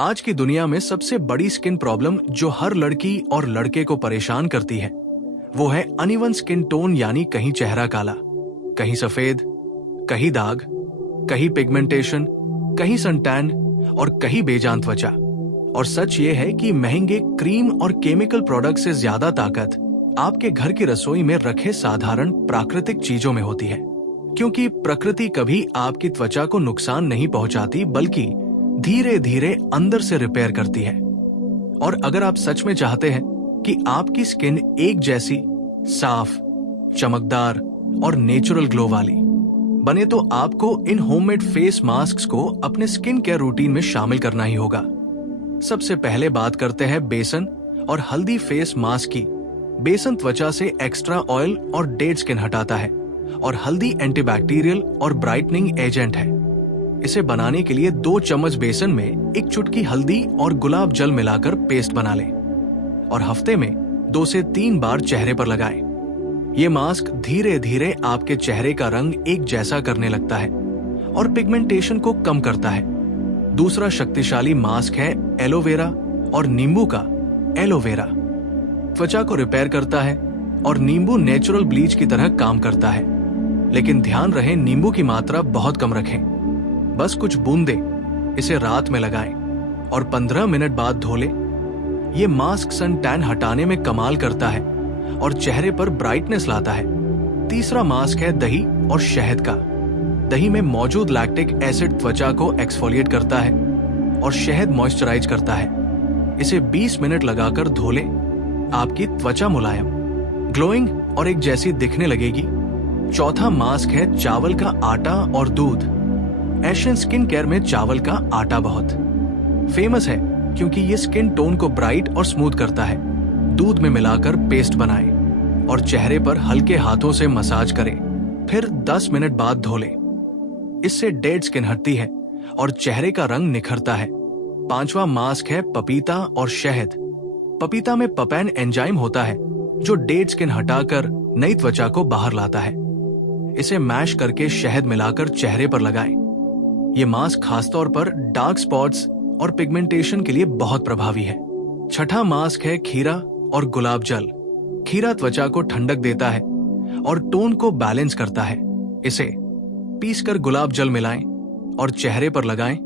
आज की दुनिया में सबसे बड़ी स्किन प्रॉब्लम जो हर लड़की और लड़के को परेशान करती है वो है अनइवन स्किन टोन, यानी कहीं चेहरा काला, कहीं सफेद, कहीं दाग, कहीं पिगमेंटेशन, कहीं सनटैन और कहीं बेजान त्वचा। और सच ये है कि महंगे क्रीम और केमिकल प्रोडक्ट से ज्यादा ताकत आपके घर की रसोई में रखे साधारण प्राकृतिक चीजों में होती है, क्योंकि प्रकृति कभी आपकी त्वचा को नुकसान नहीं पहुंचाती बल्कि धीरे धीरे अंदर से रिपेयर करती है। और अगर आप सच में चाहते हैं कि आपकी स्किन एक जैसी साफ, चमकदार और नेचुरल ग्लो वाली बने तो आपको इन होममेड फेस मास्क को अपने स्किन केयर रूटीन में शामिल करना ही होगा। सबसे पहले बात करते हैं बेसन और हल्दी फेस मास्क की। बेसन त्वचा से एक्स्ट्रा ऑयल और डेड स्किन हटाता है और हल्दी एंटीबैक्टीरियल और ब्राइटनिंग एजेंट है। इसे बनाने के लिए 2 चम्मच बेसन में 1 चुटकी हल्दी और गुलाब जल मिलाकर पेस्ट बना लें और हफ्ते में 2 से 3 बार चेहरे पर लगाएं। ये मास्क धीरे धीरे आपके चेहरे का रंग एक जैसा करने लगता है और पिगमेंटेशन को कम करता है। दूसरा शक्तिशाली मास्क है एलोवेरा और नींबू का एलोवेरा। त्वचा को रिपेयर करता है और नींबू नेचुरल ब्लीच की तरह काम करता है, लेकिन ध्यान रहे नींबू की मात्रा बहुत कम रखें। बस कुछ बूंदें इसे रात में लगाएं और 15 मिनट बाद धो लें। ये मास्क सन टैन हटाने में कमाल करता है और चेहरे पर ब्राइटनेस लाता है। तीसरा मास्क है दही और शहद का। दही में मौजूद लैक्टिक एसिड त्वचा को एक्सफोलिएट करता है और शहद मॉइस्चराइज करता है। इसे 20 मिनट लगाकर धो लें। आपकी त्वचा मुलायम, ग्लोइंग और एक जैसी दिखने लगेगी। चौथा मास्क है चावल का आटा और दूध। एशियन स्किन केयर में चावल का आटा बहुत फेमस है क्योंकि ये स्किन टोन को ब्राइट और स्मूथ करता है। दूध में मिलाकर पेस्ट बनाएं और चेहरे पर हल्के हाथों से मसाज करें, फिर 10 मिनट बाद धो लें। इससे डेड स्किन हटती है और चेहरे का रंग निखरता है। 5वां मास्क है पपीता और शहद। पपीता में पपैन एंजाइम होता है जो डेड स्किन हटाकर नई त्वचा को बाहर लाता है। इसे मैश करके शहद मिलाकर चेहरे पर लगाएं। ये मास्क खासतौर पर डार्क स्पॉट्स और पिगमेंटेशन के लिए बहुत प्रभावी है। 6ठा मास्क है खीरा और गुलाब जल। खीरा त्वचा को ठंडक देता है और टोन को बैलेंस करता है। इसे पीसकर गुलाब जल मिलाएं और चेहरे पर लगाएं।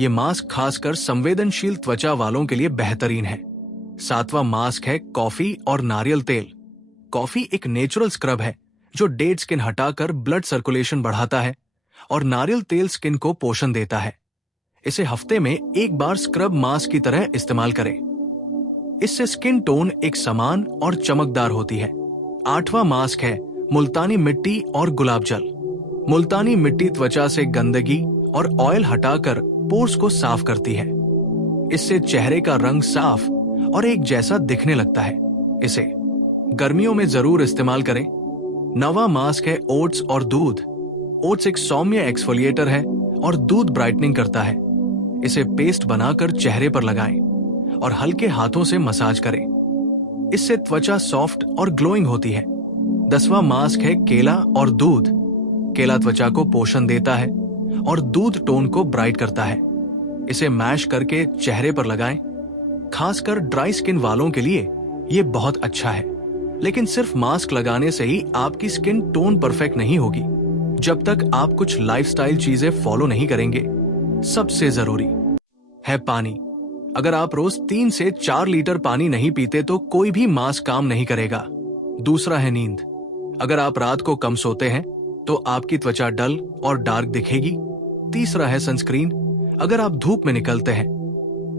ये मास्क खासकर संवेदनशील त्वचा वालों के लिए बेहतरीन है। 7वां मास्क है कॉफी और नारियल तेल। कॉफी एक नेचुरल स्क्रब है जो डेड स्किन हटाकर ब्लड सर्कुलेशन बढ़ाता है और नारियल तेल स्किन को पोषण देता है। इसे हफ्ते में 1 बार स्क्रब मास्क की तरह इस्तेमाल करें। इससे स्किन टोन एक समान और चमकदार होती है। 8वां मास्क है मुल्तानी मिट्टी और गुलाब जल। मुल्तानी मिट्टी त्वचा से गंदगी और ऑयल हटाकर पोर्स को साफ करती है। इससे चेहरे का रंग साफ और एक जैसा दिखने लगता है। इसे गर्मियों में जरूर इस्तेमाल करें। 9वां मास्क है ओट्स और दूध। ओट्स एक सौम्य एक्सफोलिएटर है और दूध ब्राइटनिंग करता है। इसे पेस्ट बनाकर चेहरे पर लगाएं और हल्के हाथों से मसाज करें। इससे त्वचा सॉफ्ट और ग्लोइंग होती है। 10वां मास्क है केला और दूध। केला त्वचा को पोषण देता है और दूध टोन को ब्राइट करता है। इसे मैश करके चेहरे पर लगाएं। खासकर ड्राई स्किन वालों के लिए ये बहुत अच्छा है, लेकिन सिर्फ मास्क लगाने से ही आपकी स्किन टोन परफेक्ट नहीं होगी जब तक आप कुछ लाइफस्टाइल चीजें फॉलो नहीं करेंगे। सबसे जरूरी है पानी। अगर आप रोज 3 से 4 लीटर पानी नहीं पीते तो कोई भी मास्क काम नहीं करेगा। दूसरा है नींद। अगर आप रात को कम सोते हैं तो आपकी त्वचा डल और डार्क दिखेगी। तीसरा है सनस्क्रीन। अगर आप धूप में निकलते हैं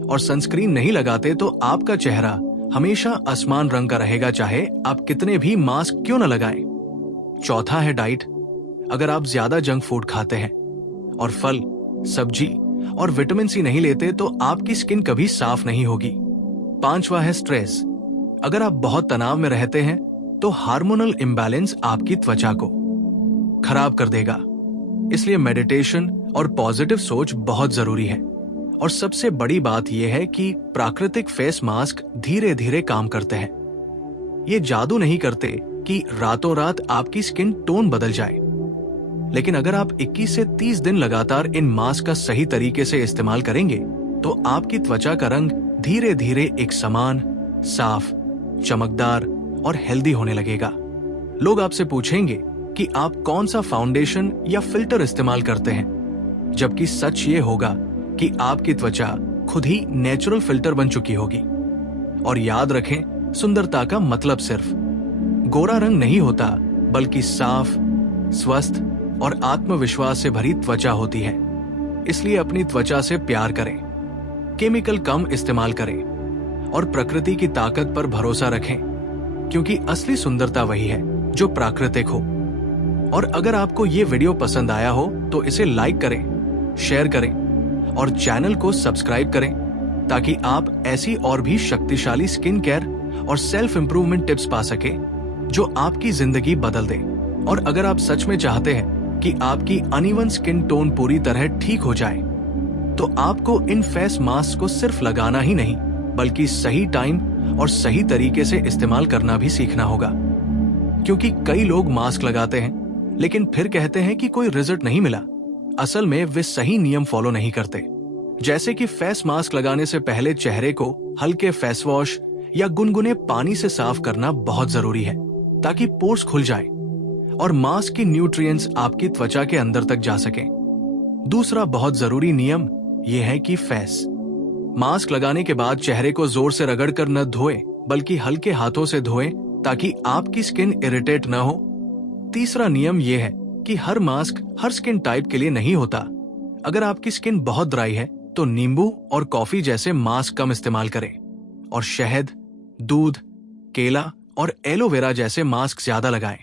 और सनस्क्रीन नहीं लगाते तो आपका चेहरा हमेशा आसमान रंग का रहेगा, चाहे आप कितने भी मास्क क्यों न लगाएं। चौथा है डाइट। अगर आप ज्यादा जंक फूड खाते हैं और फल, सब्जी और विटामिन सी नहीं लेते तो आपकी स्किन कभी साफ नहीं होगी। 5वां है स्ट्रेस। अगर आप बहुत तनाव में रहते हैं तो हार्मोनल इम्बैलेंस आपकी त्वचा को खराब कर देगा। इसलिए मेडिटेशन और पॉजिटिव सोच बहुत जरूरी है। और सबसे बड़ी बात यह है कि प्राकृतिक फेस मास्क धीरे धीरे काम करते हैं। ये जादू नहीं करते कि रातों रात आपकी स्किन टोन बदल जाए, लेकिन अगर आप 21 से 30 दिन लगातार इन मास्क का सही तरीके से इस्तेमाल करेंगे तो आपकी त्वचा का रंग धीरे धीरे एक समान, साफ, चमकदार और हेल्दी होने लगेगा। लोग आपसे पूछेंगे कि आप कौन सा फाउंडेशन या फिल्टर इस्तेमाल करते हैं, जबकि सच ये होगा कि आपकी त्वचा खुद ही नेचुरल फिल्टर बन चुकी होगी। और याद रखें, सुंदरता का मतलब सिर्फ गोरा रंग नहीं होता, बल्कि साफ, स्वस्थ और आत्मविश्वास से भरी त्वचा होती है। इसलिए अपनी त्वचा से प्यार करें, केमिकल कम इस्तेमाल करें और प्रकृति की ताकत पर भरोसा रखें, क्योंकि असली सुंदरता वही है जो प्राकृतिक हो। और अगर आपको ये वीडियो पसंद आया हो तो इसे लाइक करें, शेयर करें और चैनल को सब्सक्राइब करें, ताकि आप ऐसी और भी शक्तिशाली स्किन केयर और सेल्फ इंप्रूवमेंट टिप्स पा सके जो आपकी जिंदगी बदल दे। और अगर आप सच में चाहते हैं कि आपकी अनइवन स्किन टोन पूरी तरह ठीक हो जाए, तो आपको इन फेस मास्क को सिर्फ लगाना ही नहीं, बल्कि सही टाइम और सही तरीके से इस्तेमाल करना भी सीखना होगा। क्योंकि कई लोग मास्क लगाते हैं लेकिन फिर कहते हैं कि कोई रिजल्ट नहीं मिला। असल में वे सही नियम फॉलो नहीं करते। जैसे कि फेस मास्क लगाने से पहले चेहरे को हल्के फेस वॉश या गुनगुने पानी से साफ करना बहुत जरूरी है, ताकि पोर्स खुल जाएं और मास्क की न्यूट्रिएंट्स आपकी त्वचा के अंदर तक जा सकें। दूसरा बहुत जरूरी नियम यह है कि फेस मास्क लगाने के बाद चेहरे को जोर से रगड़कर न धोएं, बल्कि हल्के हाथों से धोएं, ताकि आपकी स्किन इरिटेट न हो। तीसरा नियम यह है कि हर मास्क हर स्किन टाइप के लिए नहीं होता। अगर आपकी स्किन बहुत ड्राई है तो नींबू और कॉफी जैसे मास्क कम इस्तेमाल करें, और शहद, दूध, केला और एलोवेरा जैसे मास्क ज्यादा लगाएं।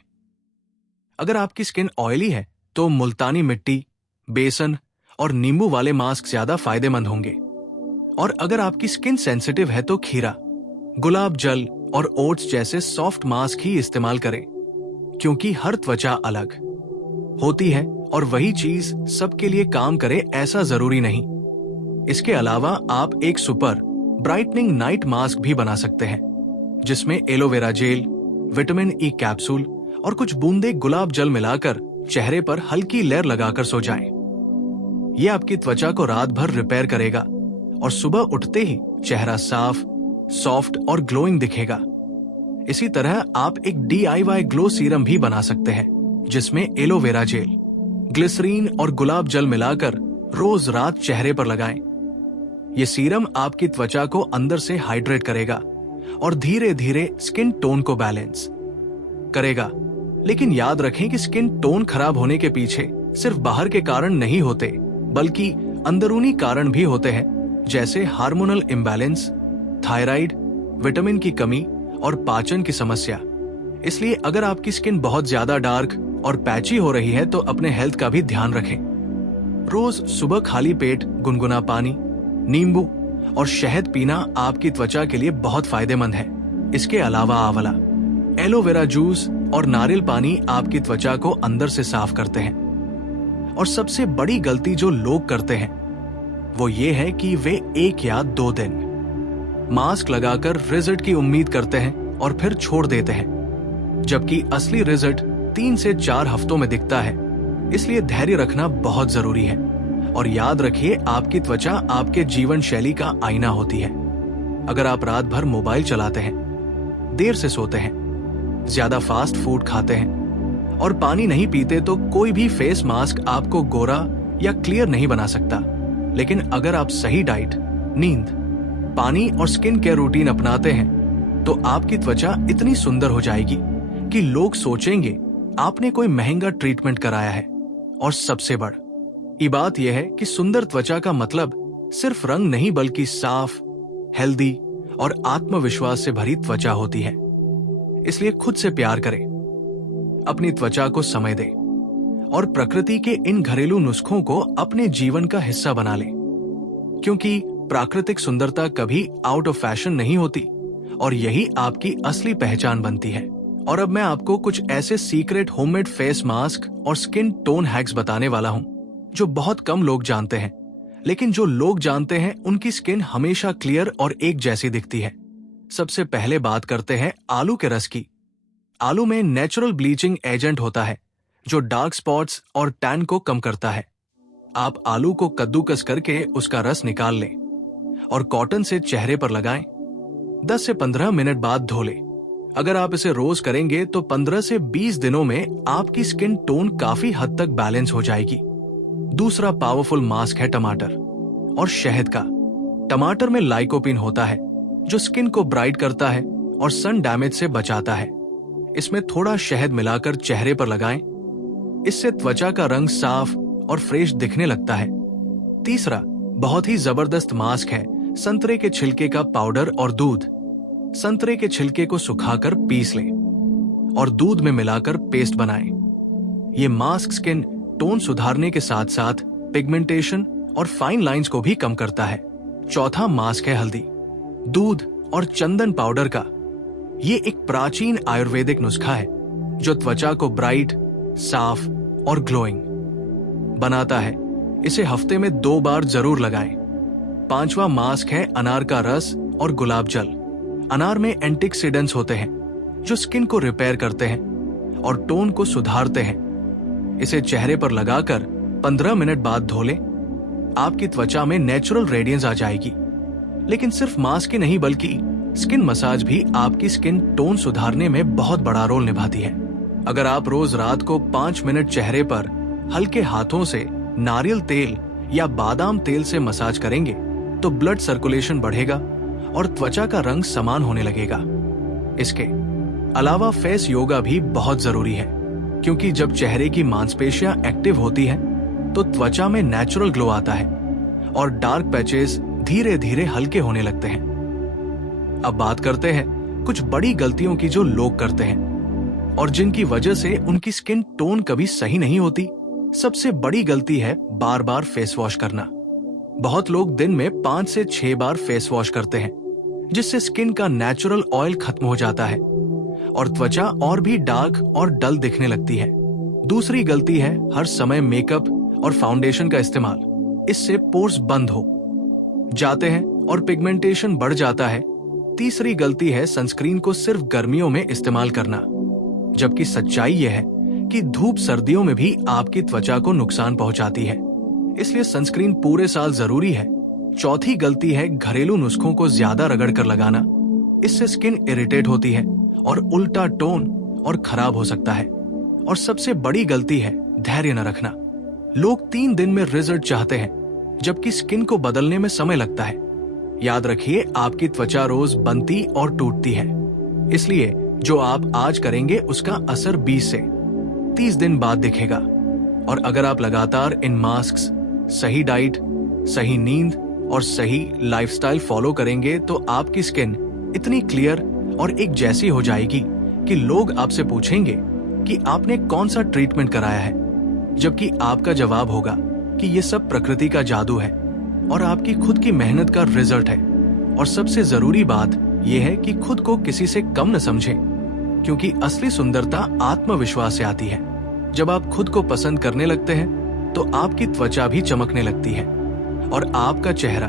अगर आपकी स्किन ऑयली है तो मुल्तानी मिट्टी, बेसन और नींबू वाले मास्क ज्यादा फायदेमंद होंगे। और अगर आपकी स्किन सेंसिटिव है तो खीरा, गुलाब जल और ओट्स जैसे सॉफ्ट मास्क ही इस्तेमाल करें, क्योंकि हर त्वचा अलग होती है और वही चीज सबके लिए काम करे ऐसा जरूरी नहीं। इसके अलावा आप एक सुपर ब्राइटनिंग नाइट मास्क भी बना सकते हैं, जिसमें aloe vera gel, vitamin E capsule और कुछ बूंदे गुलाब जल मिलाकर चेहरे पर हल्की लेयर लगाकर सो जाएं। ये आपकी त्वचा को रात भर रिपेयर करेगा और सुबह उठते ही चेहरा साफ, सॉफ्ट और ग्लोइंग दिखेगा। इसी तरह आप एक DIY ग्लो सीरम भी बना सकते हैं, जिसमें एलोवेरा जेल, ग्लिसरीन और गुलाब जल मिलाकर रोज रात चेहरे पर लगाएं। ये सीरम आपकी त्वचा को अंदर से हाइड्रेट करेगा और धीरे धीरे स्किन टोन को बैलेंस करेगा। लेकिन याद रखें कि स्किन टोन खराब होने के पीछे सिर्फ बाहर के कारण नहीं होते, बल्कि अंदरूनी कारण भी होते हैं, जैसे हार्मोनल इम्बैलेंस, थायराइड, विटामिन की कमी और पाचन की समस्या। इसलिए अगर आपकी स्किन बहुत ज्यादा डार्क और पैची हो रही है तो अपने हेल्थ का भी ध्यान रखें। रोज सुबह खाली पेट गुनगुना पानी, नींबू और शहद पीना आपकी त्वचा के लिए बहुत फायदेमंद है। इसके अलावा आंवला, एलोवेरा जूस और नारियल पानी आपकी त्वचा को अंदर से साफ करते हैं। और सबसे बड़ी गलती जो लोग करते हैं वो ये है कि वे 1 या 2 दिन मास्क लगाकर रिजल्ट की उम्मीद करते हैं और फिर छोड़ देते हैं, जबकि असली रिजल्ट 3 से 4 हफ्तों में दिखता है। इसलिए धैर्य रखना बहुत जरूरी है। और याद रखिए, आपकी त्वचा आपके जीवन शैली का आईना होती है। अगर आप रात भर मोबाइल चलाते हैं, देर से सोते हैं, ज्यादा फास्ट फूड खाते हैं और पानी नहीं पीते तो कोई भी फेस मास्क आपको गोरा या क्लियर नहीं बना सकता। लेकिन अगर आप सही डाइट, नींद, पानी और स्किन केयर रूटीन अपनाते हैं तो आपकी त्वचा इतनी सुंदर हो जाएगी कि लोग सोचेंगे आपने कोई महंगा ट्रीटमेंट कराया है। और सबसे बड़ी बात यह है कि सुंदर त्वचा का मतलब सिर्फ रंग नहीं, बल्कि साफ, हेल्दी और आत्मविश्वास से भरी त्वचा होती है। इसलिए खुद से प्यार करें, अपनी त्वचा को समय दें और प्रकृति के इन घरेलू नुस्खों को अपने जीवन का हिस्सा बना लें, क्योंकि प्राकृतिक सुंदरता कभी आउट ऑफ फैशन नहीं होती और यही आपकी असली पहचान बनती है। और अब मैं आपको कुछ ऐसे सीक्रेट होममेड फेस मास्क और स्किन टोन हैक्स बताने वाला हूं जो बहुत कम लोग जानते हैं, लेकिन जो लोग जानते हैं उनकी स्किन हमेशा क्लियर और एक जैसी दिखती है। सबसे पहले बात करते हैं आलू के रस की। आलू में नेचुरल ब्लीचिंग एजेंट होता है जो डार्क स्पॉट्स और टैन को कम करता है। आप आलू को कद्दूकस करके उसका रस निकाल लें और कॉटन से चेहरे पर लगाएं। 10 से 15 मिनट बाद धो लें। अगर आप इसे रोज करेंगे तो 15 से 20 दिनों में आपकी स्किन टोन काफी हद तक बैलेंस हो जाएगी। दूसरा पावरफुल मास्क है टमाटर और शहद का। टमाटर में लाइकोपिन होता है जो स्किन को ब्राइट करता है और सन डैमेज से बचाता है। इसमें थोड़ा शहद मिलाकर चेहरे पर लगाएं। इससे त्वचा का रंग साफ और फ्रेश दिखने लगता है। तीसरा बहुत ही जबरदस्त मास्क है संतरे के छिलके का पाउडर और दूध। संतरे के छिलके को सुखाकर पीस लें और दूध में मिलाकर पेस्ट बनाएं। ये मास्क स्किन टोन सुधारने के साथ साथ पिगमेंटेशन और फाइन लाइंस को भी कम करता है। चौथा मास्क है हल्दी, दूध और चंदन पाउडर का। ये एक प्राचीन आयुर्वेदिक नुस्खा है जो त्वचा को ब्राइट, साफ और ग्लोइंग बनाता है। इसे हफ्ते में 2 बार जरूर लगाएं। पांचवा मास्क है अनार का रस और गुलाब जल। अनार में एंटीऑक्सीडेंट्स होते हैं जो स्किन को रिपेयर करते हैं और टोन को सुधारते हैं। इसे चेहरे पर लगाकर 15 मिनट बाद धो लें। आपकी त्वचा में नेचुरल रेडियंस आ जाएगी। लेकिन सिर्फ मास्क ही नहीं बल्कि स्किन मसाज भी आपकी स्किन टोन सुधारने में बहुत बड़ा रोल निभाती है। अगर आप रोज रात को 5 मिनट चेहरे पर हल्के हाथों से नारियल तेल या बादाम तेल से मसाज करेंगे तो ब्लड सर्कुलेशन बढ़ेगा और त्वचा का रंग समान होने लगेगा। इसके अलावा फेस योगा भी बहुत जरूरी है क्योंकि जब चेहरे की मांसपेशियां एक्टिव होती हैं तो त्वचा में नेचुरल ग्लो आता है और डार्क पैचेस धीरे धीरे हल्के होने लगते हैं। अब बात करते हैं कुछ बड़ी गलतियों की जो लोग करते हैं और जिनकी वजह से उनकी स्किन टोन कभी सही नहीं होती। सबसे बड़ी गलती है बार बार फेस वॉश करना। बहुत लोग दिन में 5 से 6 बार फेस वॉश करते हैं जिससे स्किन का नेचुरल ऑयल खत्म हो जाता है और त्वचा और भी डार्क और डल दिखने लगती है। दूसरी गलती है हर समय मेकअप और फाउंडेशन का इस्तेमाल। इससे पोर्स बंद हो जाते हैं और पिगमेंटेशन बढ़ जाता है। तीसरी गलती है सनस्क्रीन को सिर्फ गर्मियों में इस्तेमाल करना, जबकि सच्चाई यह है कि धूप सर्दियों में भी आपकी त्वचा को नुकसान पहुंचाती है, इसलिए सनस्क्रीन पूरे साल जरूरी है। चौथी गलती है घरेलू नुस्खों को ज्यादा रगड़ कर लगाना। इससे स्किन इरिटेट होती है और उल्टा टोन और खराब हो सकता है। और सबसे बड़ी गलती है धैर्य न रखना। लोग 3 दिन में रिजल्ट चाहते हैं जबकि स्किन को बदलने में समय लगता है। याद रखिए आपकी त्वचा रोज बनती और टूटती है, इसलिए जो आप आज करेंगे उसका असर 20 से 30 दिन बाद दिखेगा। और अगर आप लगातार इन मास्क्स, सही डाइट, सही नींद और सही लाइफस्टाइल फॉलो करेंगे तो आपकी स्किन इतनी क्लियर और एक जैसी हो जाएगी कि लोग आपसे पूछेंगे कि आपने कौन सा ट्रीटमेंट कराया है, जबकि आपका जवाब होगा कि ये सब प्रकृति का जादू है और आपकी खुद की मेहनत का रिजल्ट है। और सबसे जरूरी बात यह है कि खुद को किसी से कम न समझें, क्योंकि असली सुंदरता आत्मविश्वास से आती है। जब आप खुद को पसंद करने लगते हैं तो आपकी त्वचा भी चमकने लगती है और आपका चेहरा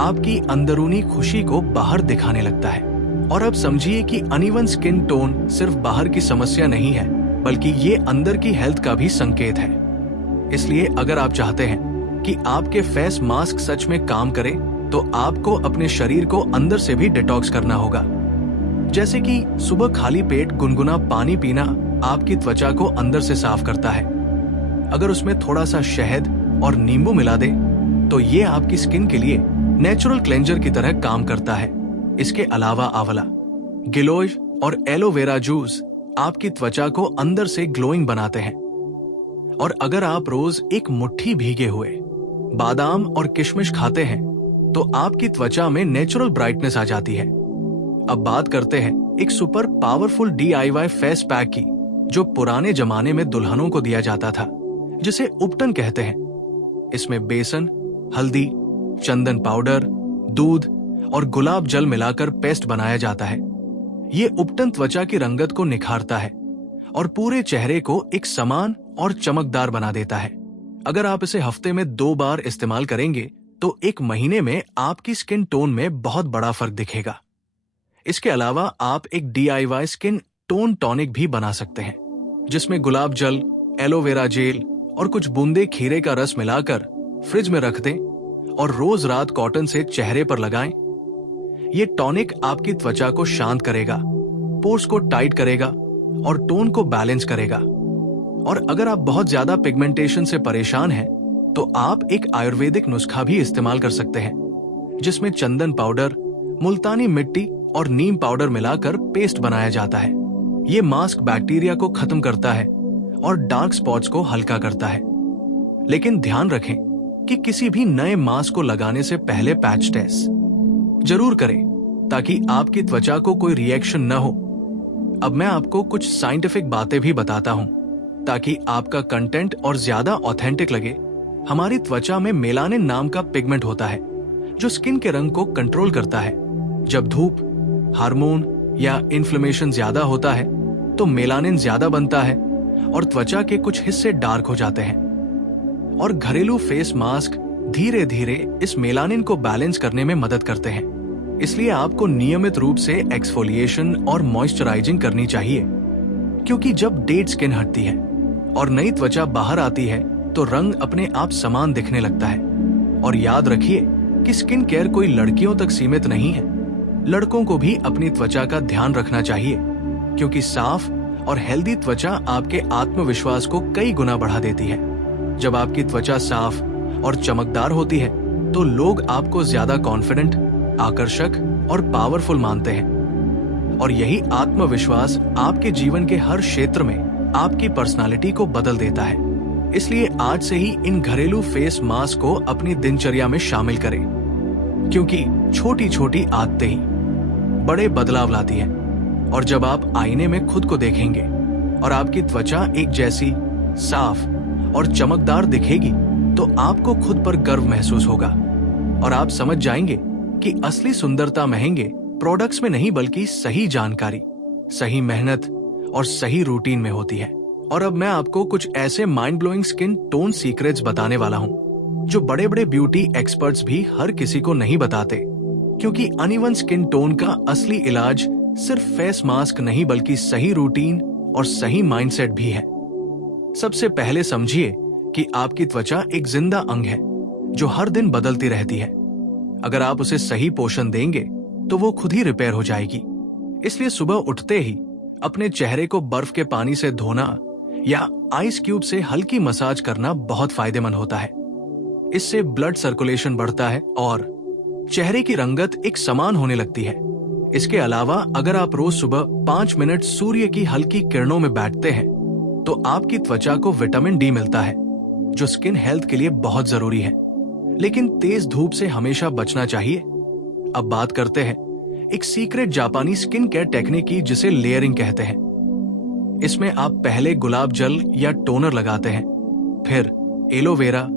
आपकी अंदरूनी खुशी को बाहर दिखाने लगता है। और अब समझिए कि अनइवन स्किन टोन सिर्फ बाहर की समस्या नहीं है, बल्कि ये अंदर की हेल्थ का भी संकेत है। इसलिए अगर आप चाहते हैं कि आपके फेस मास्क सच में काम करे तो आपको अपने शरीर को अंदर से भी डिटॉक्स करना होगा। जैसे कि सुबह खाली पेट गुनगुना पानी पीना आपकी त्वचा को अंदर से साफ करता है। अगर उसमें थोड़ा सा शहद और नींबू मिला दे तो ये आपकी स्किन के लिए नेचुरल क्लेंजर की तरह काम करता है। इसके अलावा आंवला, गिलोय और एलोवेरा जूस आपकी त्वचा को अंदर से ग्लोइंग बनाते हैं। और अगर आप रोज एक मुट्ठी भीगे हुए बादाम और किशमिश खाते हैं तो आपकी त्वचा में नेचुरल ब्राइटनेस आ जाती है। अब बात करते हैं एक super powerful DIY face pack की, जो पुराने जमाने में दुल्हनों को दिया जाता था, जिसे उपटन कहते हैं। इसमें बेसन, हल्दी, चंदन पाउडर, दूध और गुलाब जल मिलाकर पेस्ट बनाया जाता है। ये उपटन त्वचा की रंगत को निखारता है और पूरे चेहरे को एक समान और चमकदार बना देता है। अगर आप इसे हफ्ते में 2 बार इस्तेमाल करेंगे तो 1 महीने में आपकी स्किन टोन में बहुत बड़ा फर्क दिखेगा। इसके अलावा आप एक DIY स्किन टोन टॉनिक भी बना सकते हैं, जिसमें गुलाब जल, एलोवेरा जेल और कुछ बूंदे खीरे का रस मिलाकर फ्रिज में रख दें और रोज रात कॉटन से चेहरे पर लगाएं। ये टॉनिक आपकी त्वचा को शांत करेगा, पोर्स को टाइट करेगा और टोन को बैलेंस करेगा। और अगर आप बहुत ज्यादा पिगमेंटेशन से परेशान हैं, तो आप एक आयुर्वेदिक नुस्खा भी इस्तेमाल कर सकते हैं, जिसमें चंदन पाउडर, मुल्तानी मिट्टी और नीम पाउडर मिलाकर पेस्ट बनाया जाता है। ये मास्क बैक्टीरिया को खत्म करता है और डार्क स्पॉट्स को हल्का करता है। लेकिन ध्यान रखें कि किसी भी नए मास्क को लगाने से पहले पैच टेस्ट जरूर करें, ताकि आपकी त्वचा को कोई रिएक्शन न हो। अब मैं आपको कुछ साइंटिफिक बातें भी बताता हूं, ताकि आपका कंटेंट और ज्यादा ऑथेंटिक लगे। हमारी त्वचा में मेलानिन नाम का पिगमेंट होता है, जो स्किन के रंग को कंट्रोल करता है। जब धूप, हार्मोन या इन्फ्लेमेशन ज्यादा होता है, तो मेलानिन ज्यादा बनता है और त्वचा के कुछ हिस्से डार्क हो जाते हैं। और घरेलू फेस मास्क धीरे धीरे इस मेलानिन को बैलेंस करने में मदद करते हैं। इसलिए आपको नियमित रूप से एक्सफोलिएशन और मॉइस्चराइजिंग करनी चाहिए, क्योंकि जब डेड स्किन हटती है और नई त्वचा बाहर आती है, तो रंग अपने आप समान दिखने लगता है। और याद रखिए कि स्किन केयर कोई लड़कियों तक सीमित नहीं है। लड़कों को भी अपनी त्वचा का ध्यान रखना चाहिए, क्योंकि साफ और हेल्दी त्वचा आपके आत्मविश्वास को कई गुना बढ़ा देती है। जब आपकी त्वचा साफ और चमकदार होती है, तो लोग आपको ज्यादा कॉन्फिडेंट, आकर्षक और पावरफुल मानते हैं। और यही आत्मविश्वास आपके जीवन के हर क्षेत्र में आपकी पर्सनालिटी को बदल देता है। इसलिए आज से ही इन घरेलू फेस मास्क को अपनी दिनचर्या में शामिल करें, क्योंकि छोटी छोटी आदतें ही बड़े बदलाव लाती हैं। और जब आप आईने में खुद को देखेंगे और आपकी त्वचा एक जैसी साफ और चमकदार दिखेगी, तो आपको खुद पर गर्व महसूस होगा और आप समझ जाएंगे कि असली सुंदरता महंगे प्रोडक्ट्स में नहीं, बल्कि सही जानकारी, सही मेहनत और सही रूटीन में होती है। और अब मैं आपको कुछ ऐसे mind blowing skin tone secrets बताने वाला हूं, जो बड़े बड़े ब्यूटी एक्सपर्ट्स भी हर किसी को नहीं बताते। क्योंकि अनइवन स्किन टोन का असली इलाज सिर्फ फेस मास्क नहीं, बल्कि सही रूटीन और सही माइंडसेट भी है। सबसे पहले समझिए कि आपकी त्वचा एक जिंदा अंग है, जो हर दिन बदलती रहती है। अगर आप उसे सही पोषण देंगे, तो वो खुद ही रिपेयर हो जाएगी। इसलिए सुबह उठते ही अपने चेहरे को बर्फ के पानी से धोना या आइस क्यूब से हल्की मसाज करना बहुत फायदेमंद होता है। इससे ब्लड सर्कुलेशन बढ़ता है और चेहरे की रंगत एक समान होने लगती है। इसके अलावा अगर आप रोज सुबह 5 मिनट सूर्य की हल्की किरणों में बैठते हैं, तो आपकी त्वचा को विटामिन डी मिलता है, जो स्किन हेल्थ के लिए बहुत जरूरी है। लेकिन तेज धूप से हमेशा बचना चाहिए। अब बात करते हैं एक सीक्रेट जापानी स्किन केयर टेक्निक की, जिसे लेयरिंग कहते हैं। इसमें आप पहले गुलाब जल या टोनर लगाते हैं, फिर एलोवेरा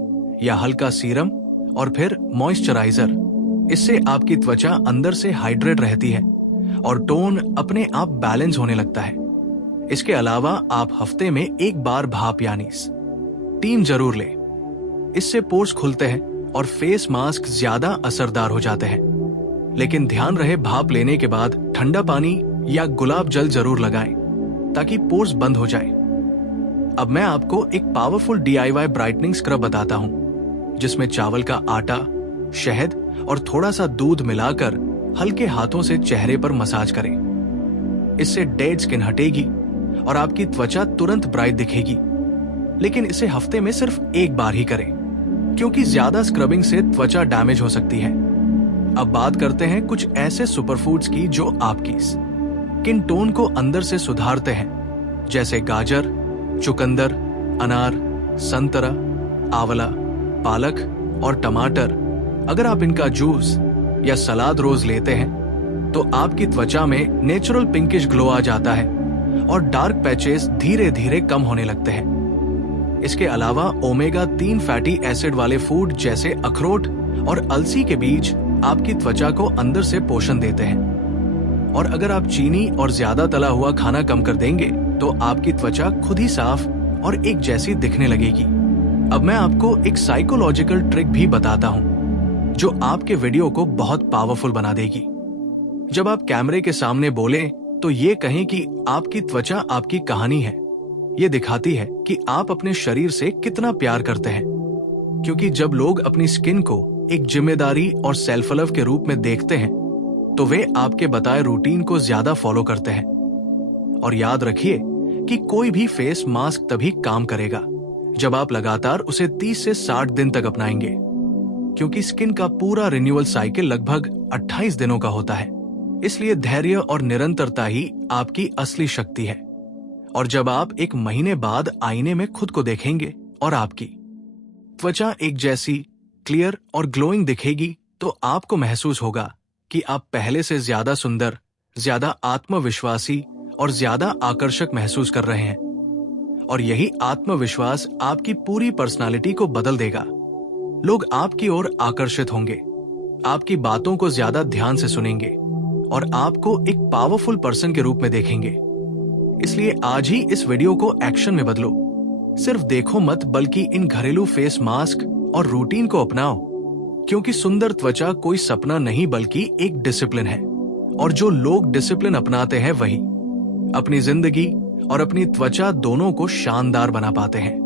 या हल्का सीरम और फिर मॉइस्चराइजर। इससे आपकी त्वचा अंदर से हाइड्रेट रहती है और टोन अपने आप बैलेंस होने लगता है। इसके अलावा आप हफ्ते में एक बार भाप यानी स्टीम जरूर लें। इससे पोर्स खुलते हैं और फेस मास्क ज्यादा असरदार हो जाते हैं। लेकिन ध्यान रहे, भाप लेने के बाद ठंडा पानी या गुलाब जल जरूर लगाएं, ताकि पोर्स बंद हो जाए। अब मैं आपको एक पावरफुल DIY ब्राइटनिंग स्क्रब बताता हूं, जिसमें चावल का आटा, शहद और थोड़ा सा दूध मिलाकर हल्के हाथों से चेहरे पर मसाज करें। इससे डेड स्किन हटेगी और आपकी त्वचा तुरंत ब्राइट दिखेगी। लेकिन इसे हफ्ते में सिर्फ एक बार ही करें, क्योंकि ज्यादा स्क्रबिंग से त्वचा डैमेज हो सकती है। अब बात करते हैं कुछ ऐसे सुपरफूड्स की, जो आपकी स्किन टोन को अंदर से सुधारते हैं, जैसे गाजर, चुकंदर, अनार, संतरा, आंवला, पालक और टमाटर। अगर आप इनका जूस या सलाद रोज लेते हैं, तो आपकी त्वचा में नेचुरल पिंकिश ग्लो आ जाता है और डार्क पैचेस धीरे धीरे कम होने लगते हैं। इसके अलावा ओमेगा 3 फैटी एसिड वाले फूड जैसे अखरोट और अलसी के बीज आपकी त्वचा को अंदर से पोषण देते हैं। और अगर आप चीनी और ज्यादा तला हुआ खाना कम कर देंगे, तो आपकी त्वचा खुद ही साफ और एक जैसी दिखने लगेगी। अब मैं आपको एक साइकोलॉजिकल ट्रिक भी बताता हूं, जो आपके वीडियो को बहुत पावरफुल बना देगी। जब आप कैमरे के सामने बोले, तो ये कहें कि आपकी त्वचा आपकी कहानी है। ये दिखाती है कि आप अपने शरीर से कितना प्यार करते हैं। क्योंकि जब लोग अपनी स्किन को एक जिम्मेदारी और सेल्फ लव के रूप में देखते हैं तो वे आपके बताए रूटीन को ज्यादा फॉलो करते हैं। और याद रखिए कि कोई भी फेस मास्क तभी काम करेगा जब आप लगातार उसे 30 से 60 दिन तक अपनाएंगे, क्योंकि स्किन का पूरा रिन्यूअल साइकिल लगभग 28 दिनों का होता है। इसलिए धैर्य और निरंतरता ही आपकी असली शक्ति है। और जब आप एक महीने बाद आईने में खुद को देखेंगे और आपकी त्वचा एक जैसी क्लियर और ग्लोइंग दिखेगी, तो आपको महसूस होगा कि आप पहले से ज्यादा सुंदर, ज्यादा आत्मविश्वासी और ज्यादा आकर्षक महसूस कर रहे हैं। और यही आत्मविश्वास आपकी पूरी पर्सनालिटी को बदल देगा। लोग आपकी ओर आकर्षित होंगे, आपकी बातों को ज्यादा ध्यान से सुनेंगे और आपको एक पावरफुल पर्सन के रूप में देखेंगे। इसलिए आज ही इस वीडियो को एक्शन में बदलो। सिर्फ देखो मत, बल्कि इन घरेलू फेस मास्क और रूटीन को अपनाओ, क्योंकि सुंदर त्वचा कोई सपना नहीं बल्कि एक डिसिप्लिन है। और जो लोग डिसिप्लिन अपनाते हैं वही अपनी जिंदगी और अपनी त्वचा दोनों को शानदार बना पाते हैं।